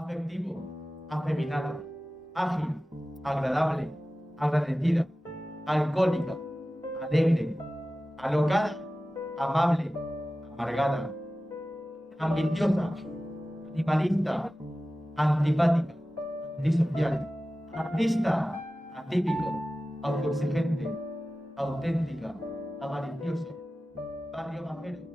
afectivo, afeminado, ágil, agradable, agradecida, alcohólica, alegre, alocada, amable, amargada, ambiciosa, animalista, antipática, antisocial, artista, atípico, autoexigente, auténtica, avaricioso, barrio bajero.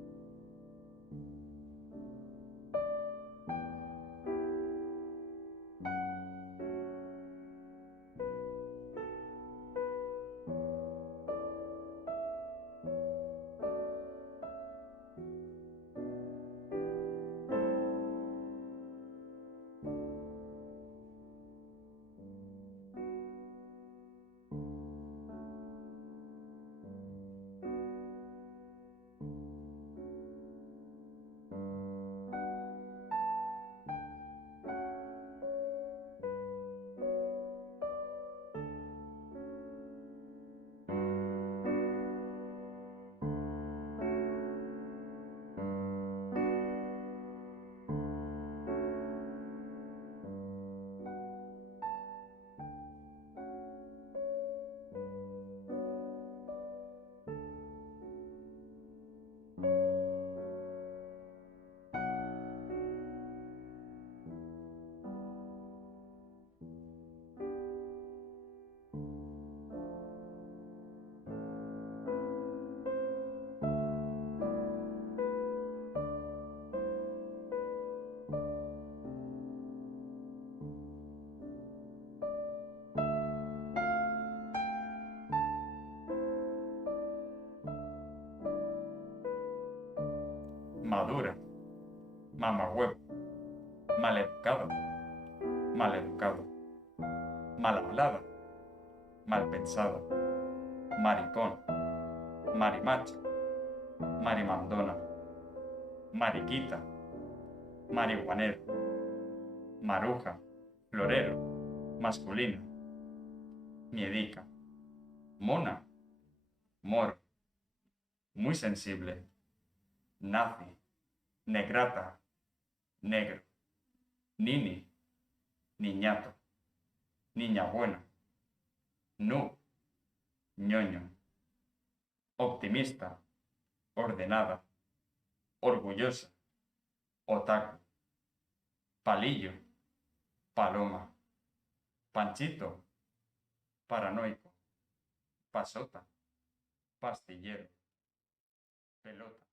Madura, mamahuevo, maleducado, maleducado, mal hablada, mal pensada, maricón, marimacha, marimandona, mariquita, marihuanero, maruja, florero, masculino, miedica, mona, moro, muy sensible, nazi, negrata, negro, nini, niñato, niña buena, nu, ñoño, optimista, ordenada, orgullosa, otaku, palillo, paloma, panchito, paranoico, pasota, pastillero, pelota.